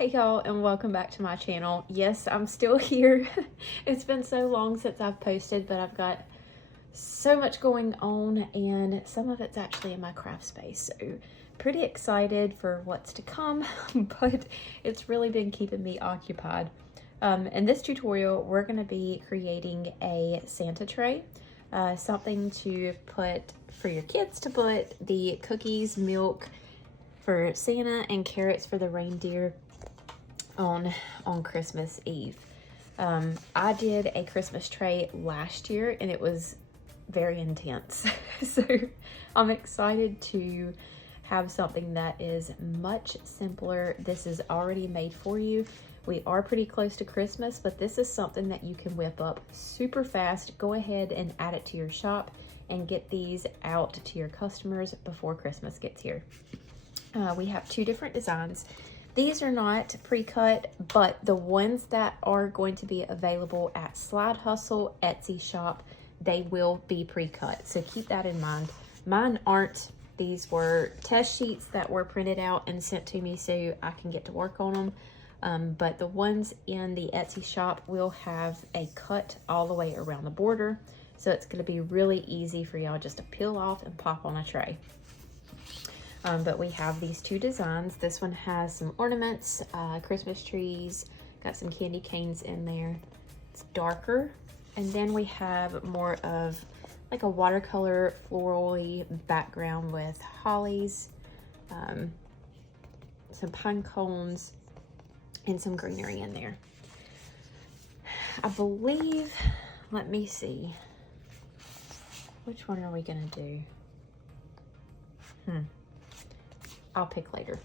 Hey y'all, and welcome back to my channel. Yes, I'm still here. It's been so long since I've posted, but I've got so much going on, and some of it's actually in my craft space, so pretty excited for what's to come. But it's really been keeping me occupied. In this tutorial, we're going to be creating a Santa tray, something to put for your kids to put the cookies, milk for Santa, and carrots for the reindeer on Christmas Eve. I did a Christmas tray last year and it was very intense. So I'm excited to have something that is much simpler. This is already made for you. We are pretty close to Christmas, but this is something that you can whip up super fast. Go ahead and add it to your shop and get these out to your customers before Christmas gets here. We have two different designs. These are not pre-cut, but the ones that are going to be available at Slide Hustle Etsy shop, they will be pre-cut. So keep that in mind. Mine aren't. These were test sheets that were printed out and sent to me so I can get to work on them. But the ones in the Etsy shop will have a cut all the way around the border. So it's going to be really easy for y'all just to peel off and pop on a tray. But we have these two designs. This one has some ornaments, Christmas trees, got some candy canes in there. It's darker. And then we have more of like a watercolor floral-y background with hollies, some pine cones, and some greenery in there. I believe, let me see. Which one are we gonna do? I'll pick later.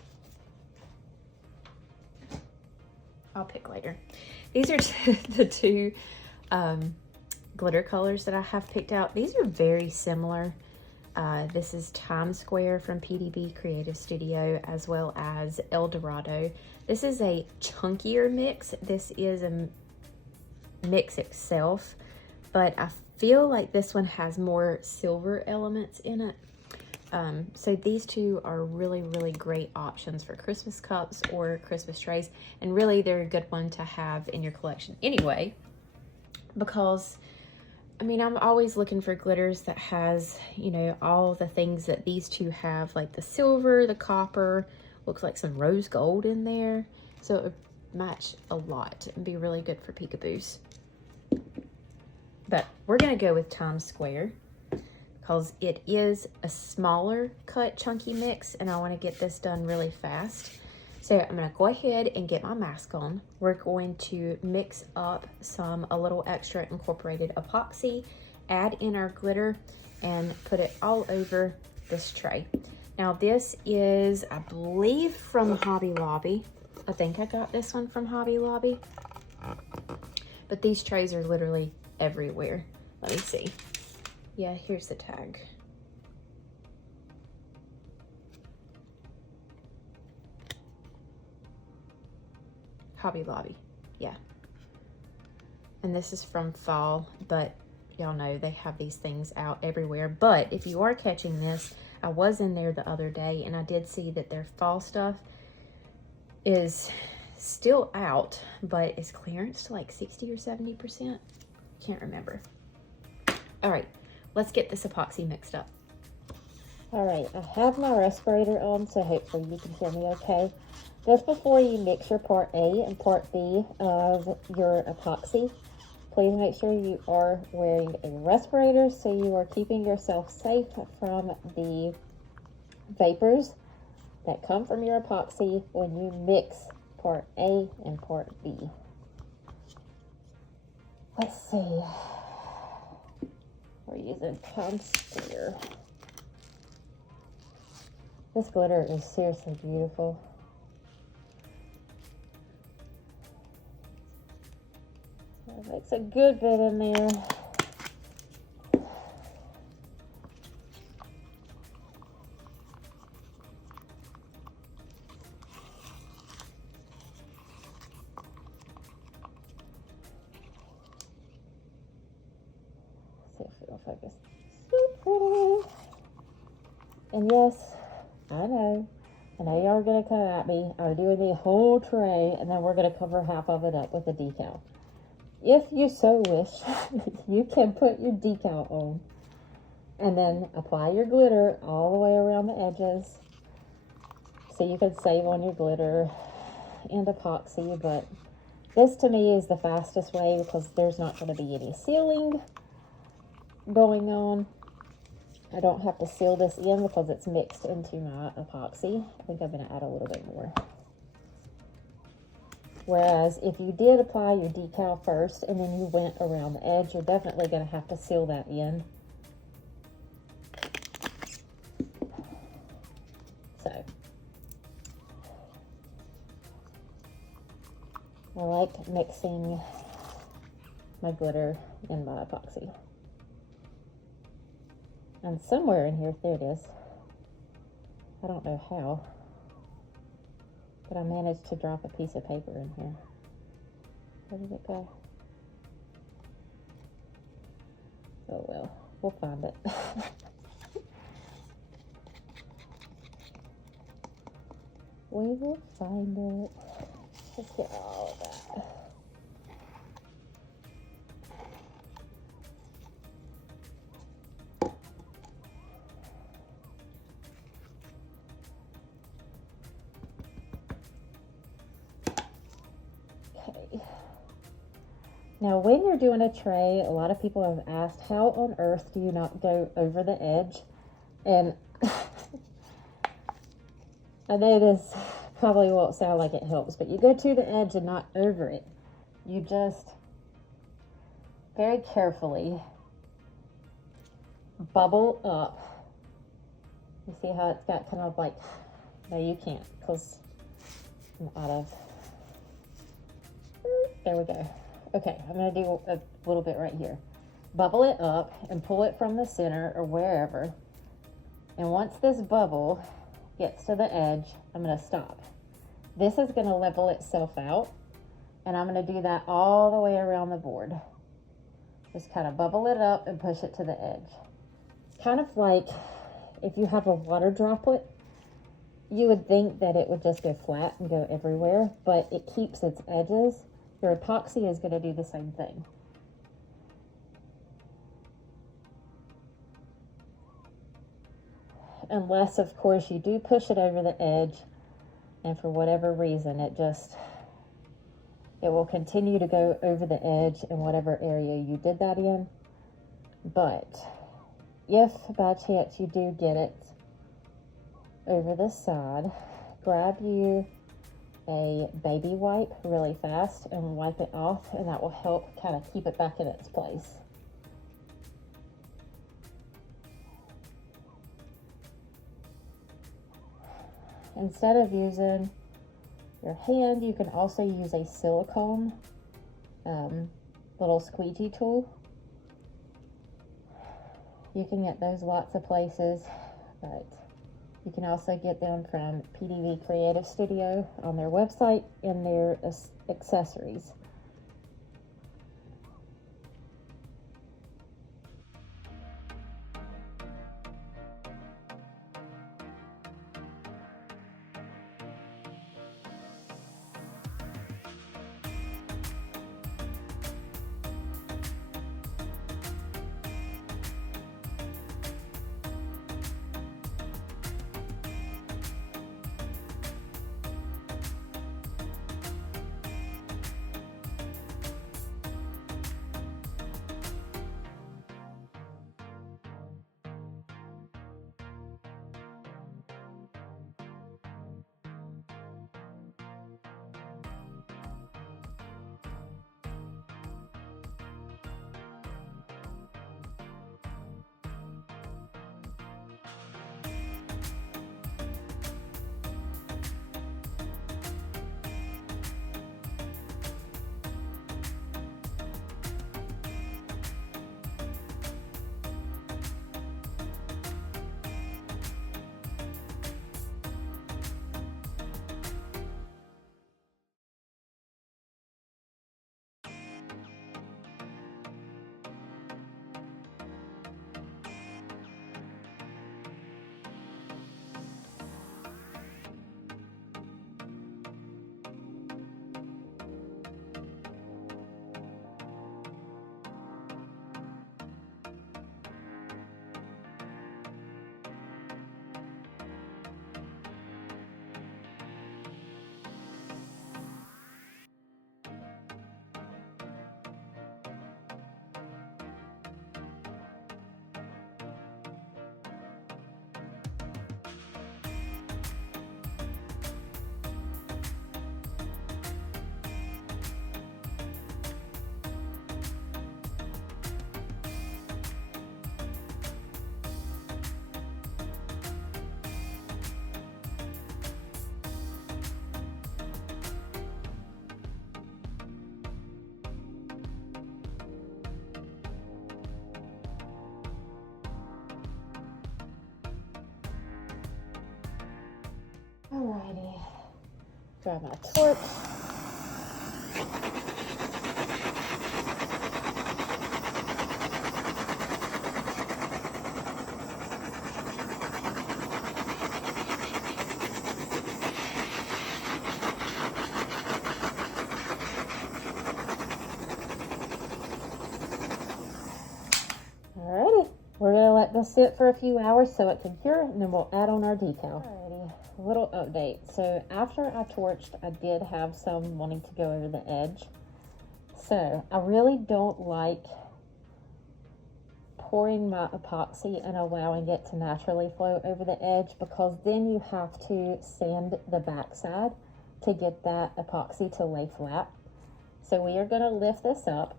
These are the two glitter colors that I have picked out. These are very similar. This is Times Square from PDB Creative Studio, as well as El Dorado. This is a chunkier mix. This is a mix itself, but I feel like this one has more silver elements in it. So these two are really, really great options for Christmas cups or Christmas trays. And really, they're a good one to have in your collection anyway, because, I mean, I'm always looking for glitters that has, you know, all the things that these two have, like the silver, the copper, looks like some rose gold in there. So it would match a lot and be really good for peekaboos. But we're going to go with Times Square, because it is a smaller cut chunky mix and I want to get this done really fast. So I'm going to go ahead and get my mask on. We're going to mix up a little extra incorporated epoxy, add in our glitter, and put it all over this tray. Now this is, I believe, from Hobby Lobby. I think I got this one from Hobby Lobby. But these trays are literally everywhere. Let me see. Yeah, here's the tag. Hobby Lobby, yeah. And this is from fall, but y'all know they have these things out everywhere. But if you are catching this, I was in there the other day and I did see that their fall stuff is still out, but it's clearance to like 60 or 70%. Can't remember. All right. Let's get this epoxy mixed up. All right, I have my respirator on, so hopefully you can hear me okay. Just before you mix your part A and part B of your epoxy, please make sure you are wearing a respirator so you are keeping yourself safe from the vapors that come from your epoxy when you mix part A and part B. Let's see. We're using Times Square. This glitter is seriously beautiful. That makes a good bit in there. See if it'll focus. So pretty. And yes, I know, I know y'all are going to come at me. I'm doing the whole tray, and then we're going to cover half of it up with a decal. If you so wish, you can put your decal on and then apply your glitter all the way around the edges so you can save on your glitter and epoxy. But this to me is the fastest way because there's not going to be any sealing going on. I don't have to seal this in because it's mixed into my epoxy. I think I'm going to add a little bit more. Whereas if you did apply your decal first and then you went around the edge, you're definitely going to have to seal that in. So, I like mixing my glitter in my epoxy. And somewhere in here, there it is. I don't know how, but I managed to drop a piece of paper in here. Where did it go? Oh well, we'll find it. We will find it. Let's get all of that. Okay. Now, when you're doing a tray, a lot of people have asked, how on earth do you not go over the edge? And I know this probably won't sound like it helps, but you go to the edge and not over it. You just very carefully bubble up. You see how it's got kind of like, no, you can't because I'm out of, there we go. Okay, I'm going to do a little bit right here. Bubble it up and pull it from the center or wherever. And once this bubble gets to the edge, I'm going to stop. This is going to level itself out, and I'm going to do that all the way around the board. Just kind of bubble it up and push it to the edge. Kind of like if you have a water droplet, you would think that it would just go flat and go everywhere, but it keeps its edges. Your epoxy is going to do the same thing. Unless, of course, you do push it over the edge, and for whatever reason, it will continue to go over the edge in whatever area you did that in. But if by chance you do get it over the side, grab you a baby wipe really fast and wipe it off, and that will help kind of keep it back in its place. Instead of using your hand, you can also use a silicone little squeegee tool. You can get those lots of places, but you can also get them from PDV Creative Studio on their website and their accessories. Alrighty. Grab my torch. Alrighty. We're going to let this sit for a few hours so it can cure, and then we'll add on our detail. Alrighty. A little update. So after I torched, I did have some wanting to go over the edge. So I really don't like pouring my epoxy and allowing it to naturally flow over the edge, because then you have to sand the backside to get that epoxy to lay flat. So we are going to lift this up.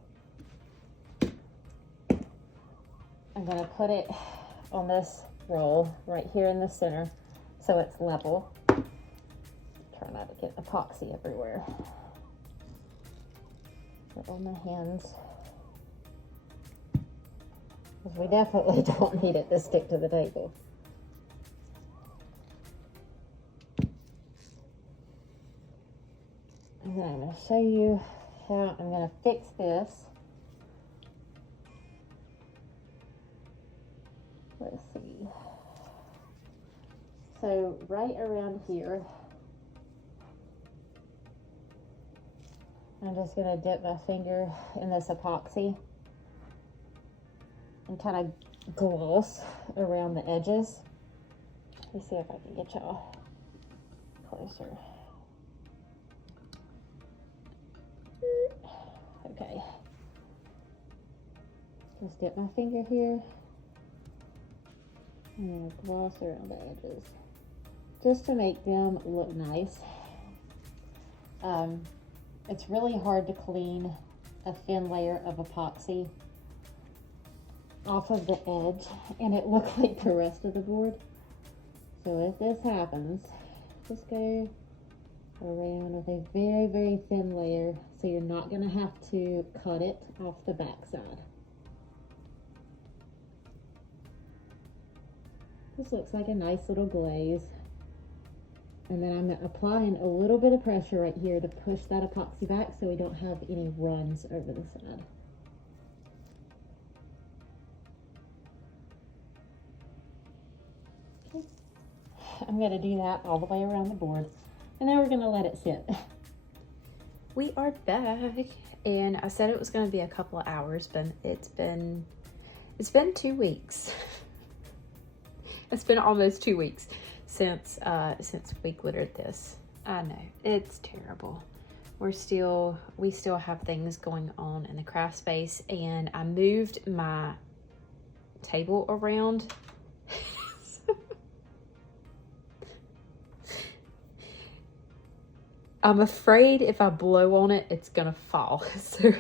I'm going to put it on this roll right here in the center so it's level. Try not to get epoxy everywhere. Put on the hands, because we definitely don't need it to stick to the table. And then I'm going to show you how I'm going to fix this. Let's see. So right around here, I'm just going to dip my finger in this epoxy and kind of gloss around the edges. Let me see if I can get y'all closer. Okay. Just dip my finger here and gloss around the edges just to make them look nice. It's really hard to clean a thin layer of epoxy off of the edge and it looked like the rest of the board. So if this happens, just go around with a very, very thin layer so you're not going to have to cut it off the back side. This looks like a nice little glaze. And then I'm applying a little bit of pressure right here to push that epoxy back so we don't have any runs over the side. Okay. I'm going to do that all the way around the board. And then we're going to let it sit. We are back, and I said it was going to be a couple of hours, but it's been 2 weeks. It's been almost 2 weeks since we glittered this. I know, it's terrible. We still have things going on in the craft space, and I moved my table around. I'm afraid if I blow on it, it's gonna fall. So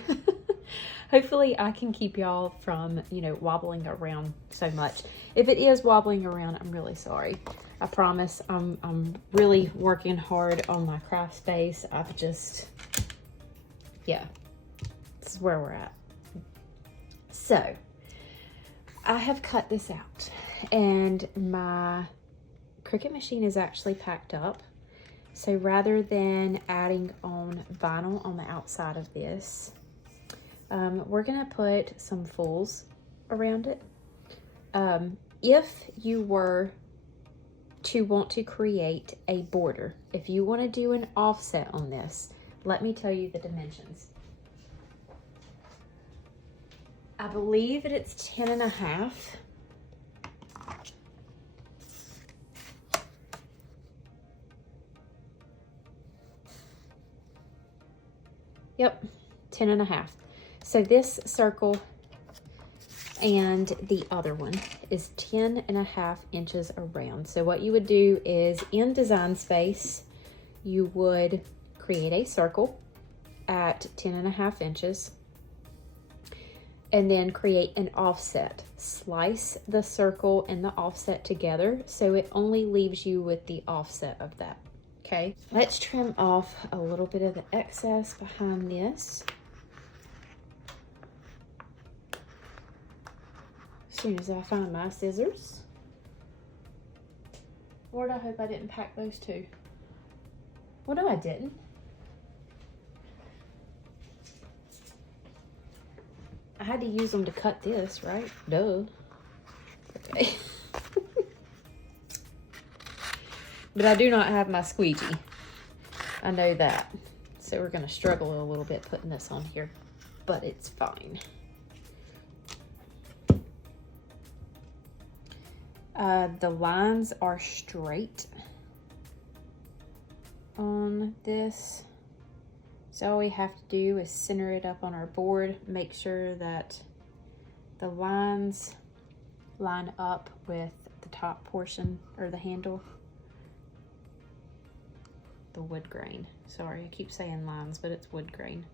hopefully I can keep y'all from, wobbling around so much. If it is wobbling around, I'm really sorry. I promise I'm really working hard on my craft space. Yeah, this is where we're at. So I have cut this out, and my Cricut machine is actually packed up. So rather than adding on vinyl on the outside of this, we're gonna put some fulls around it. If you were to want to create a border, if you want to do an offset on this, let me tell you the dimensions. I believe that it's 10.5. Yep, 10.5. So this circle and the other one is 10.5 inches around. So what you would do is, in Design Space, you would create a circle at 10.5 inches and then create an offset. Slice the circle and the offset together so it only leaves you with the offset of that. Okay, let's trim off a little bit of the excess behind this. As soon as I find my scissors. Lord, I hope I didn't pack those two. Well, no, I didn't. I had to use them to cut this, right? Duh. Okay. But I do not have my squeegee. I know that. So we're gonna struggle a little bit putting this on here, but it's fine. The lines are straight on this. So all we have to do is center it up on our board, make sure that the lines line up with the top portion or the handle. The wood grain. Sorry, I keep saying lines, but it's wood grain.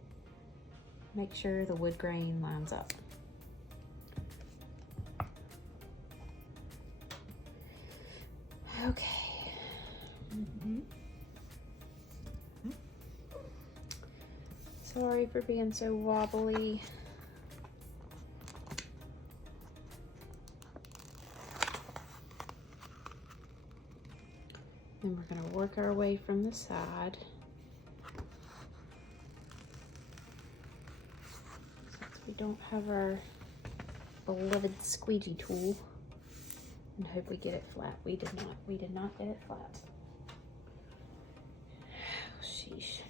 Make sure the wood grain lines up. Okay. Sorry for being so wobbly. Then we're going to work our way from the side. Since we don't have our beloved squeegee tool, and hope we get it flat. We did not get it flat. Oh, sheesh.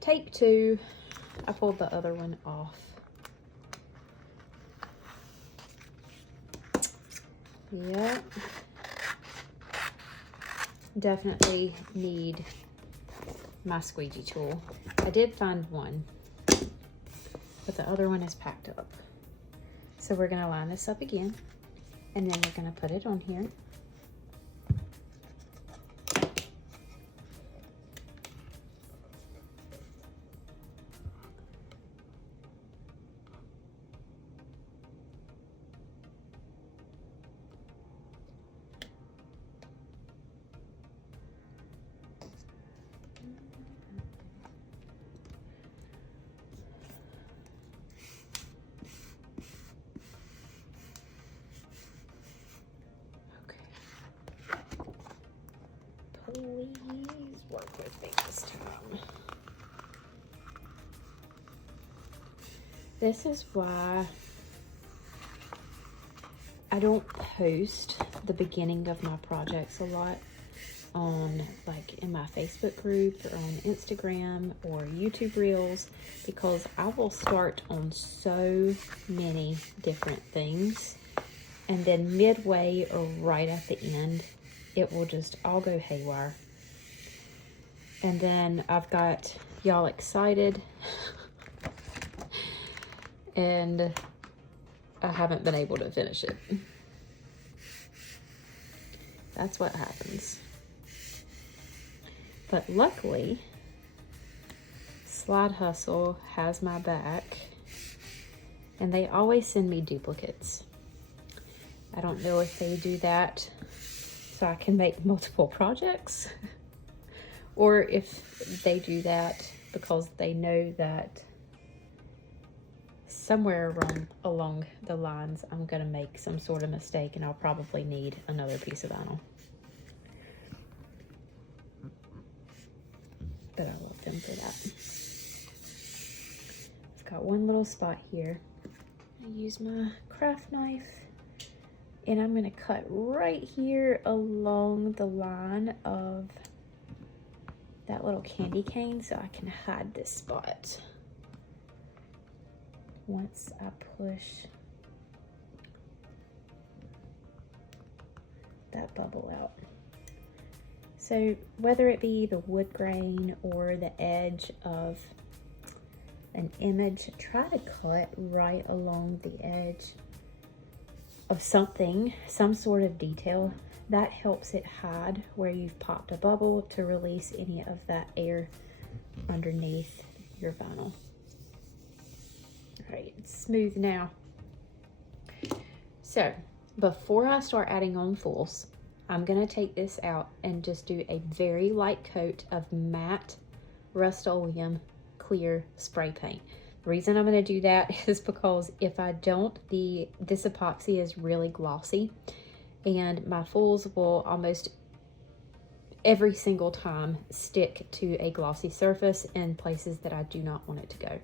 Take two. I pulled the other one off. Yep. Definitely need my squeegee tool. I did find one, but the other one is packed up. So we're gonna line this up again, and then we're gonna put it on here. Please work with me this time. This is why I don't post the beginning of my projects a lot on, like, in my Facebook group or on Instagram or YouTube Reels, because I will start on so many different things, and then midway or right at the end, it will just all go haywire. And then I've got y'all excited and I haven't been able to finish it. That's what happens. But luckily, Slide Hustle has my back, and they always send me duplicates. I don't know if they do that so I can make multiple projects, or if they do that because they know that somewhere along the lines I'm gonna make some sort of mistake and I'll probably need another piece of vinyl. But I love them for that. I've got one little spot here. I use my craft knife, and I'm gonna cut right here along the line of that little candy cane so I can hide this spot once I push that bubble out. So whether it be the wood grain or the edge of an image, try to cut right along the edge of something, some sort of detail. That helps it hide where you've popped a bubble to release any of that air underneath your vinyl. All right, it's smooth now. So before I start adding on fulls, I'm gonna take this out and just do a very light coat of matte Rust-Oleum clear spray paint. The reason I'm going to do that is because if I don't, this epoxy is really glossy, and my fulls will almost every single time stick to a glossy surface in places that I do not want it to go.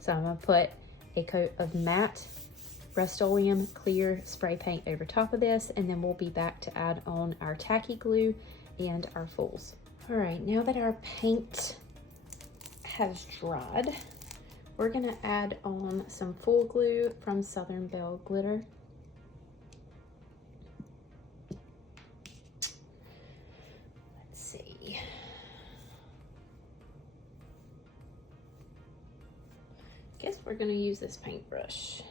So I'm going to put a coat of matte Rust-Oleum clear spray paint over top of this, and then we'll be back to add on our tacky glue and our fulls. All right, now that our paint has dried, we're gonna add on some full glue from Southern Belle Glitter. Let's see. Guess we're gonna use this paintbrush.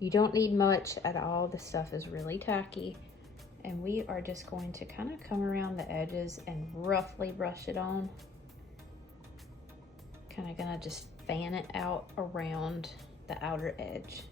You don't need much at all. The stuff is really tacky. And we are just going to kind of come around the edges and roughly brush it on. Kind of gonna just fan it out around the outer edge.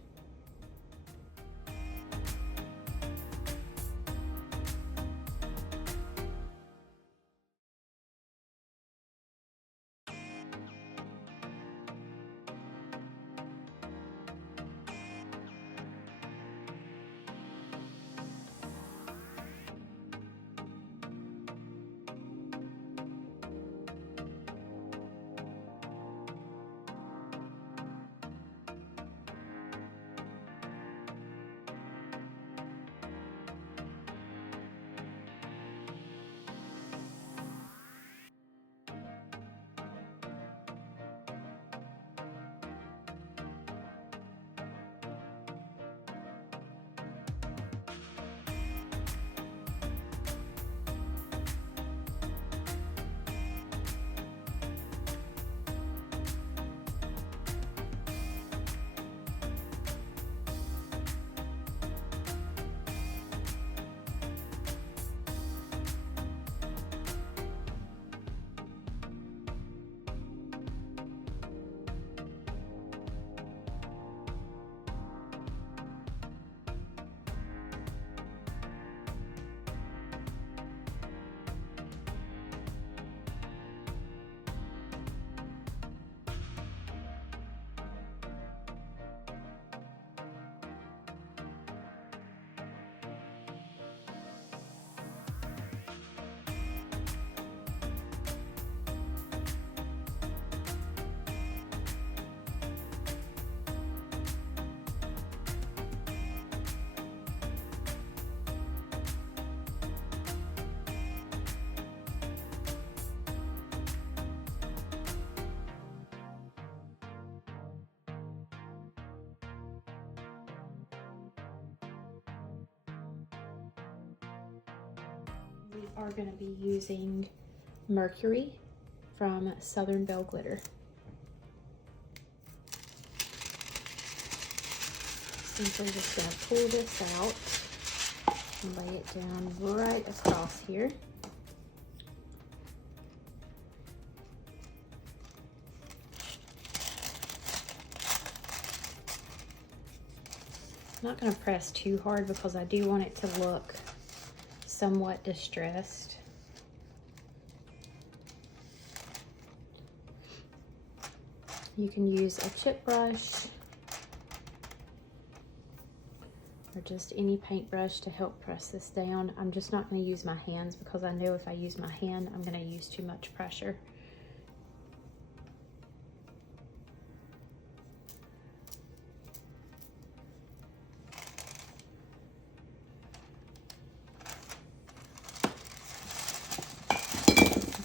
We are going to be using Mercury from Southern Belle Glitter. Simply just going to pull this out and lay it down right across here. I'm not going to press too hard because I do want it to look somewhat distressed. You can use a chip brush or just any paintbrush to help press this down. I'm just not going to use my hands because I know if I use my hand, I'm going to use too much pressure.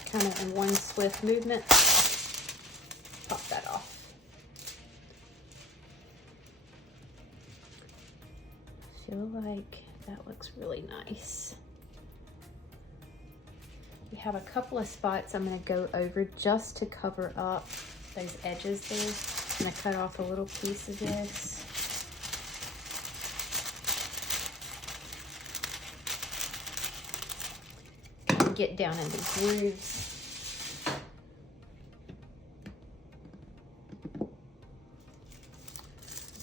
Kind of in one swift movement, pop that off. I feel like that looks really nice. We have a couple of spots I'm going to go over just to cover up those edges there. I'm going to cut off a little piece of this. Get down in the grooves.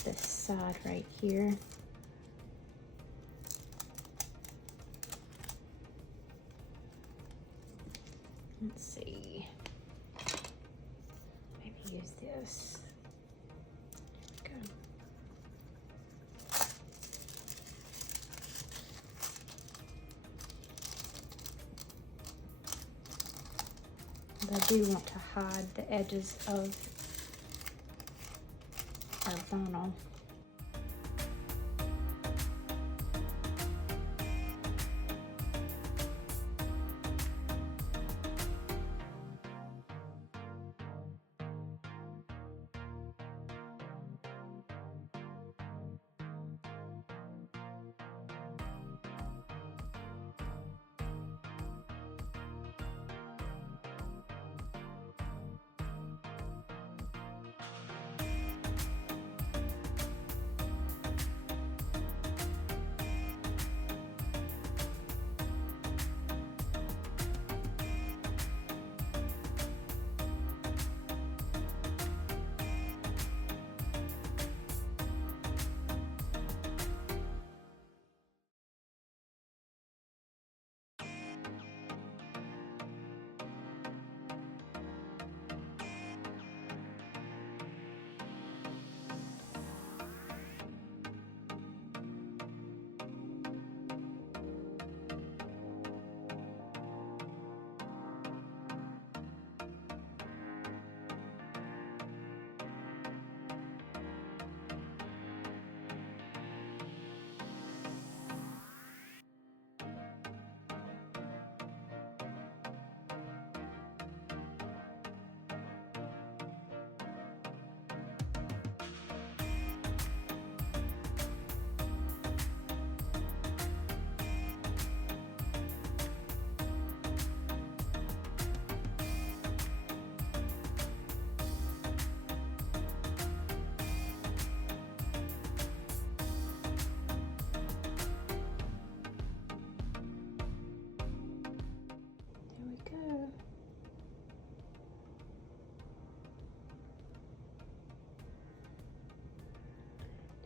This side right here. Let's see. Maybe use this. But I do want to hide the edges of our vinyl.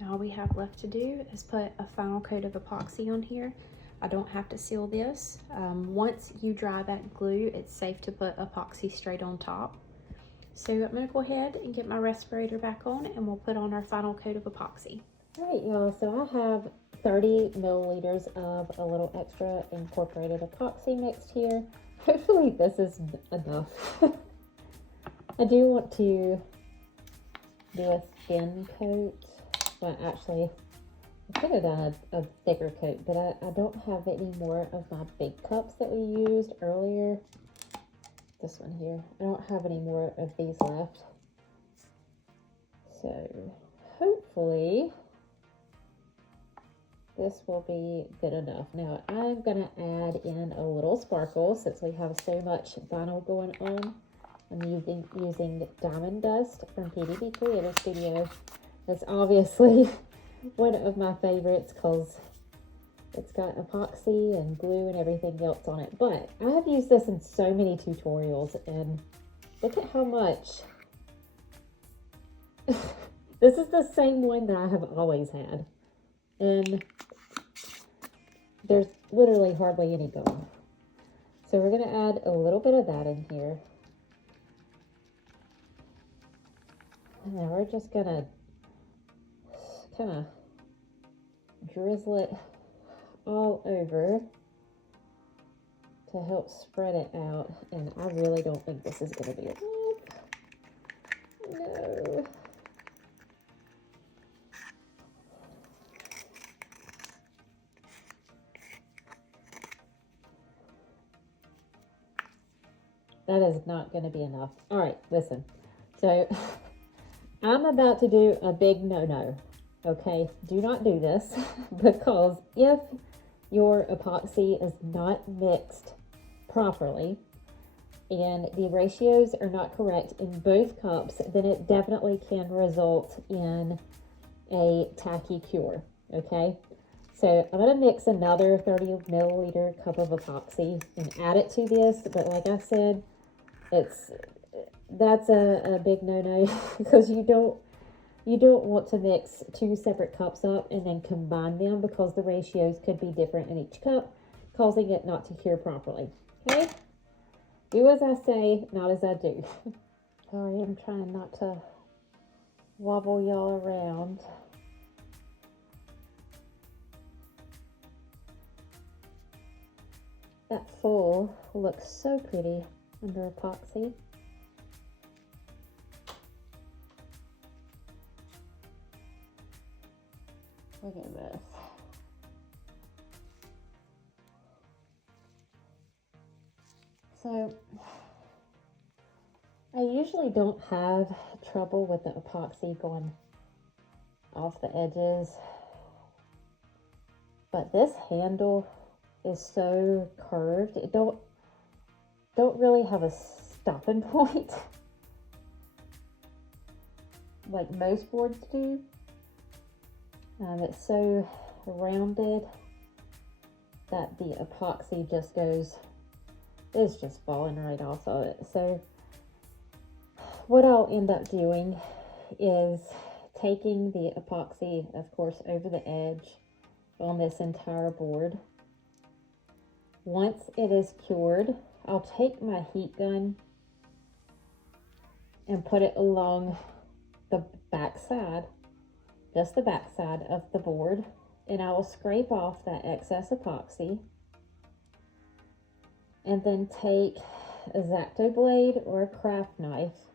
Now all we have left to do is put a final coat of epoxy on here. I don't have to seal this. Once you dry that glue, it's safe to put epoxy straight on top. So I'm gonna go ahead and get my respirator back on and we'll put on our final coat of epoxy. All right, y'all, so I have 30 milliliters of a little extra incorporated epoxy mixed here. Hopefully this is enough. I do want to do a thin coat, but actually I could have done a thicker coat, but I don't have any more of my big cups that we used earlier. This one here, I don't have any more of these left. So hopefully this will be good enough. Now I'm gonna add in a little sparkle since we have so much vinyl going on. I'm using Diamond Dust from PDB Creative Studio. That's obviously one of my favorites because it's got epoxy and glue and everything else on it. But I have used this in so many tutorials and look at how much. This is the same one that I have always had. And there's literally hardly any gone. So we're going to add a little bit of that in here. And then we're just going to kind of drizzle it all over to help spread it out. And I really don't think this is going to be enough. No. That is not going to be enough. All right, listen. So I'm about to do a big no-no. Okay, do not do this because if your epoxy is not mixed properly and the ratios are not correct in both cups, then it definitely can result in a tacky cure. Okay, so I'm going to mix another 30 milliliter cup of epoxy and add it to this, but like I said, that's a big no-no because you don't want to mix two separate cups up and then combine them because the ratios could be different in each cup, causing it not to cure properly. Okay, do as I say, not as I do. Sorry, I'm trying not to wobble y'all around. That full looks so pretty. under epoxy. Look at this. So, I usually don't have trouble with the epoxy going off the edges, but this handle is so curved, it don't really have a stopping point like most boards do. It's so rounded that the epoxy just goes, it's just falling right off of it. So what I'll end up doing is taking the epoxy, of course, over the edge on this entire board. Once it is cured, I'll take my heat gun and put it along the back side, just the back side of the board, and I will scrape off that excess epoxy, and then take a X-Acto blade or a craft knife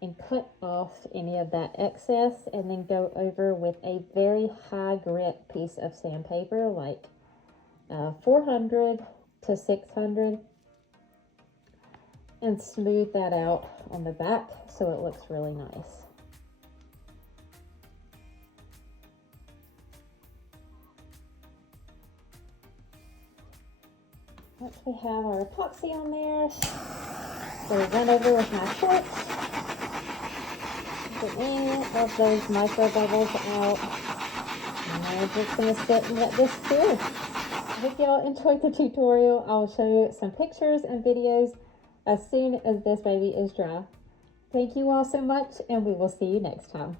and cut off any of that excess, and then go over with a very high grit piece of sandpaper, like 400 to 600, and smooth that out on the back so it looks really nice. Once we have our epoxy on there, so run over with my shorts, get any of those micro bubbles out, and I'm just going to sit and let this cure. I hope y'all enjoyed the tutorial. I'll show you some pictures and videos as soon as this baby is dry. Thank you all so much, and we will see you next time.